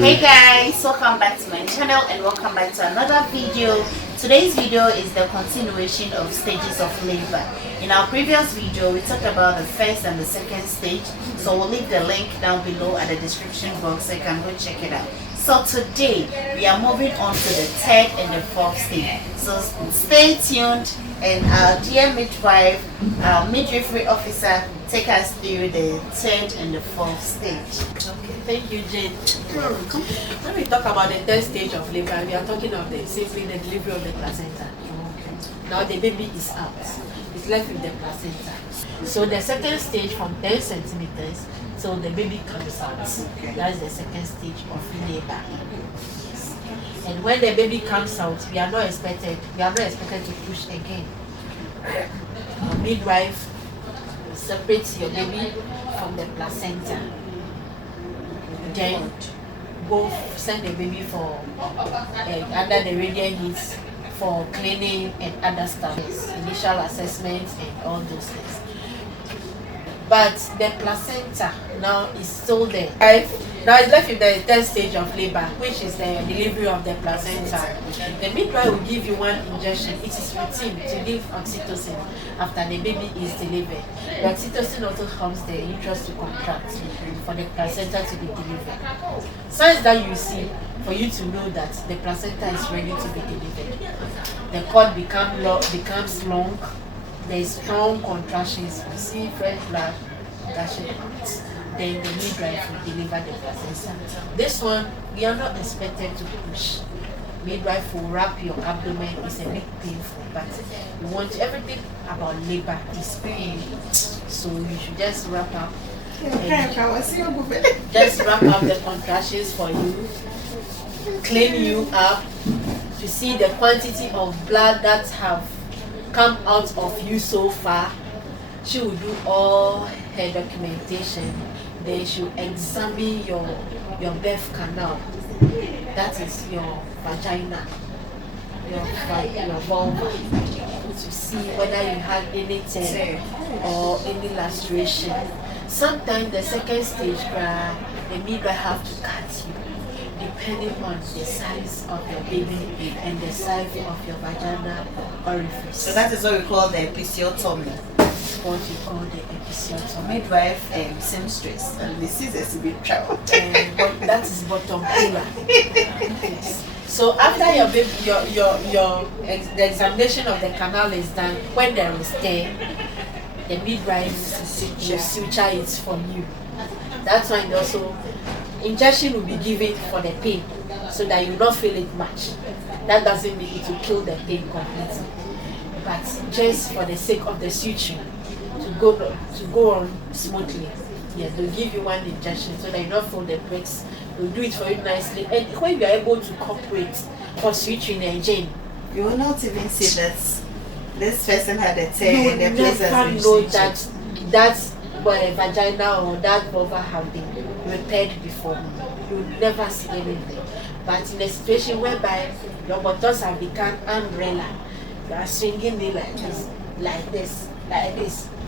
Hey guys, welcome back to my channel and welcome back to another video. Today's video is the continuation of stages of labor. In our previous video we talked about the first and the second stage, so we'll leave the link down below at the description box so you can go check it out. So today we are moving on to the third and the fourth stage, so stay tuned and our dear midwife, our midwifery officer, take us through the third and the fourth stage. Okay, thank you, Jane. When we talk about the third stage of labor, we are talking of simply the delivery of the placenta. Now the baby is out. It's left with the placenta. So the second stage from 10 centimeters, so the baby comes out. That's the second stage of labor. And when the baby comes out, we are not expected to push again. Our midwife separates your baby from the placenta. Then both send the baby for under the radiant heat for cleaning and other stuff, initial assessments and all those things. But the placenta now is still there. Now it's left with the third stage of labor, which is the delivery of the placenta. The midwife will give you one injection. It is routine to give oxytocin after the baby is delivered. The oxytocin also helps the uterus to contract for the placenta to be delivered. Signs that you see for you to know that the placenta is ready to be delivered. The cord becomes long. There is strong contractions. You see fresh blood gushing out. Then the midwife will deliver the placenta. This one, we are not expected to push. Midwife will wrap your abdomen. It's a bit painful, but you want everything about labor is pain. So you should just wrap up. Just wrap up the contractions for you, clean you up to see the quantity of blood that have come out of you so far. She will do all her documentation. They should examine your birth canal, that is your vagina, your vulva, to see whether you have any tear or any laceration. Sometimes the second stage, the midwife have to cut you depending on the size of your baby and the size of your vagina orifice. So that is what we call the episiotomy. What you call the episiotomy. Midwife and seamstress, and the scissors will be traveled. But that is bottom pillar. Yes. So after your baby, the examination of the canal is done, when there is tear, the midwife will suture it from you. That's why also injection will be given for the pain, so that you will not feel it much. That doesn't mean it will kill the pain completely, but just for the sake of the suturing to go on smoothly. Yes, they'll give you one injection so that you don't feel the breaks. They'll do it for you nicely, and when you are able to cooperate for suturing again, you will not even see that this person had a tear in the place never know that vagina or that vulva have been repaired before. You will never see anything. But in a situation whereby your buttocks have become umbrella, you are swinging it like this.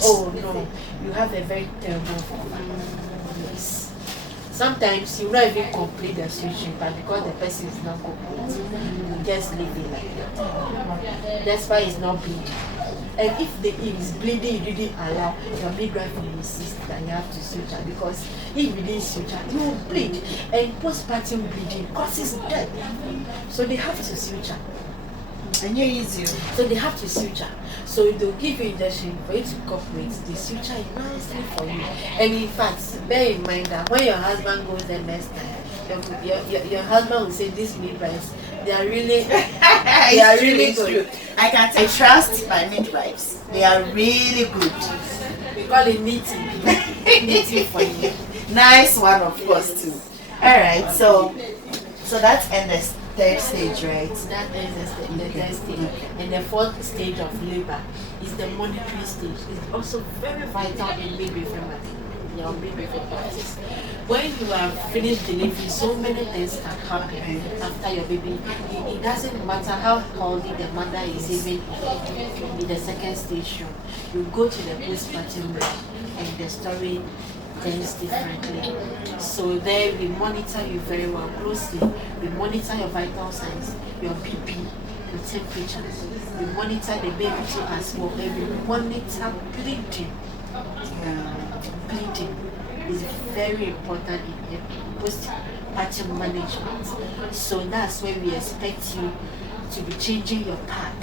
Oh no, you have a very terrible vulva. Yes. Sometimes you not even complete the switching, but because the person is not complete, you just leave it like that. That's why it's not bleeding. And if it is bleeding, you didn't allow, your midwife will insist that you have to suture, because if you didn't suture, you will bleed. And postpartum bleeding causes death. So they have to suture. And you use you. So they have to suture. So they'll give you injection for you to cooperate. They suture it nicely for you. And in fact, bear in mind that when your husband goes there next time, your husband will say, these midwives, they are really good. I trust my midwives. They are really good. We call it knitting for you. Nice one, of course, too. Alright, so that's in the third stage, right? That is the third stage. And the fourth stage of labor is the monitoring stage. It's also very vital in midwifery practice. When you have finished delivery, so many things can happen after your baby. It doesn't matter how healthy the mother is, even in the second stage. You go to the postpartum room and the story things differently. So there we monitor you very well closely. We monitor your vital signs, your BP, your temperature. We monitor the baby too as well, and we monitor bleeding. Bleeding is very important in postpartum management. So that's where we expect you to be changing your pad.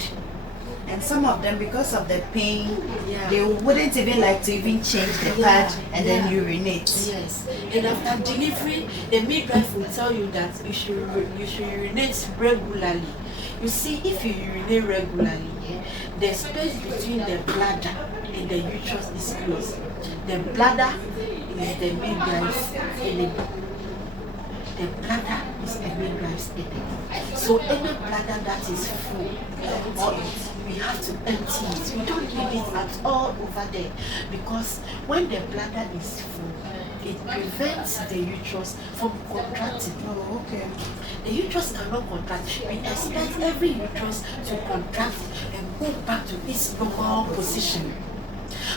And some of them, because of the pain, they wouldn't even like to even change the pad and then urinate. Yes. And after delivery, the midwife will tell you that you should urinate regularly. You see, if you urinate regularly, the space between the bladder and the uterus is closed. The bladder is the midwife's enemy. The bladder is the midwife's enemy. So any bladder that is full, we have to empty it. We don't leave it at all over there, because when the bladder is full, it prevents the uterus from contracting. Oh, okay. The uterus cannot contract. We expect every uterus to contract and go back to its normal position.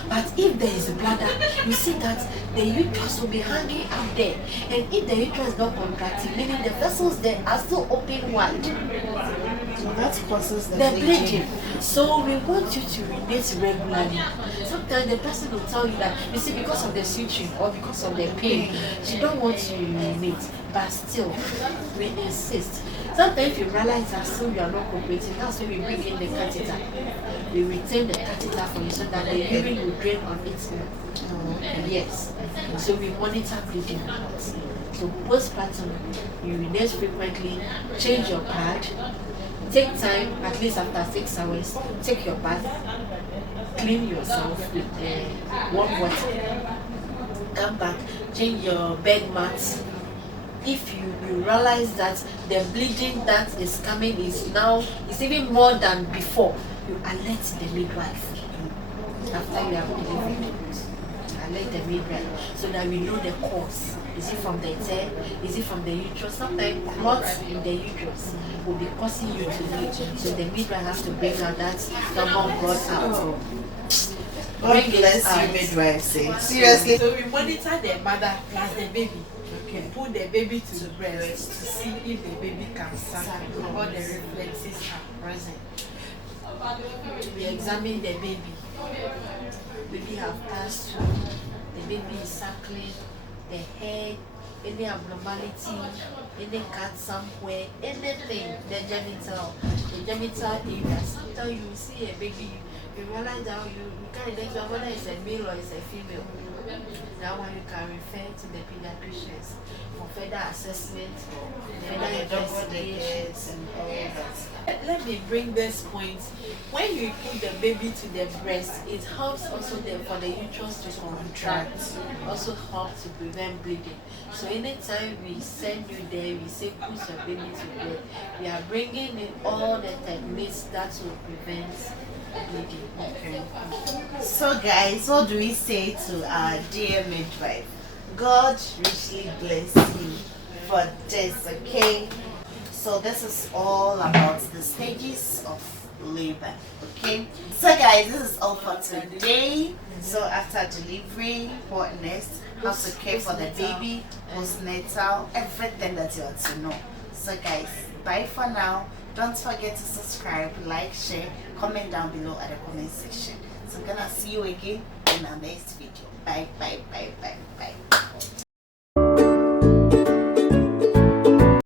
But if there is a bladder, you see that the uterus will be hanging out there. And if the uterus is not contracting, meaning the vessels there are still open wide. So that causes the bleeding. So we want you to urinate regularly. Sometimes the person will tell you that, you see, because of the suturing or because of the pain, she don't want to urinate. But still, we insist. Sometimes if you realize that still you are not cooperating, that's when we bring in the catheter. We retain the catheter for you so that the urine will drain on its own. Yes. So we monitor bleeding reports. So postpartum, urinate frequently, change your pad, take time, at least after 6 hours, take your bath, clean yourself with warm water, come back, change your bed mats. If you realize that the bleeding that is coming is even more than before, you alert the midwife after you have delivered. Alert the midwife so that we know the cause. Is it from the tail? Is it from the uterus? Sometimes clots in the uterus will be causing you to bleed. So the midwife has to bring out that normal blood out. God bless you, midwife. Seriously. So we monitor the mother plus the baby. Okay. Put the baby to the breast to see if the baby can suck or the reflexes are present. We examine the baby. Baby have passed through. The baby is suckling. The head, any abnormality, any cut somewhere, anything, the genital area. Sometimes you see a baby, you realize that you can't identify whether it's a male or it's a female. That one you can refer to the pediatricians for further assessment, further investigations and all that. Let me bring this point. When you put the baby to the breast, it helps also for the uterus to contract. Also helps to prevent bleeding. So anytime we send you there, we say put your baby to bed. We are bringing in all the techniques that will prevent bleeding. Okay. So guys, what do we say to our dear midwife? God richly bless you for this, okay? So this is all about the stages of labor, okay? So guys, this is all for today. So after delivery, what next? How to care for the baby, postnatal, everything that you want to know. So guys, bye for now. Don't forget to subscribe, like, share, comment down below at the comment section. So I'm gonna see you again in our next video. Bye, bye, bye, bye, bye.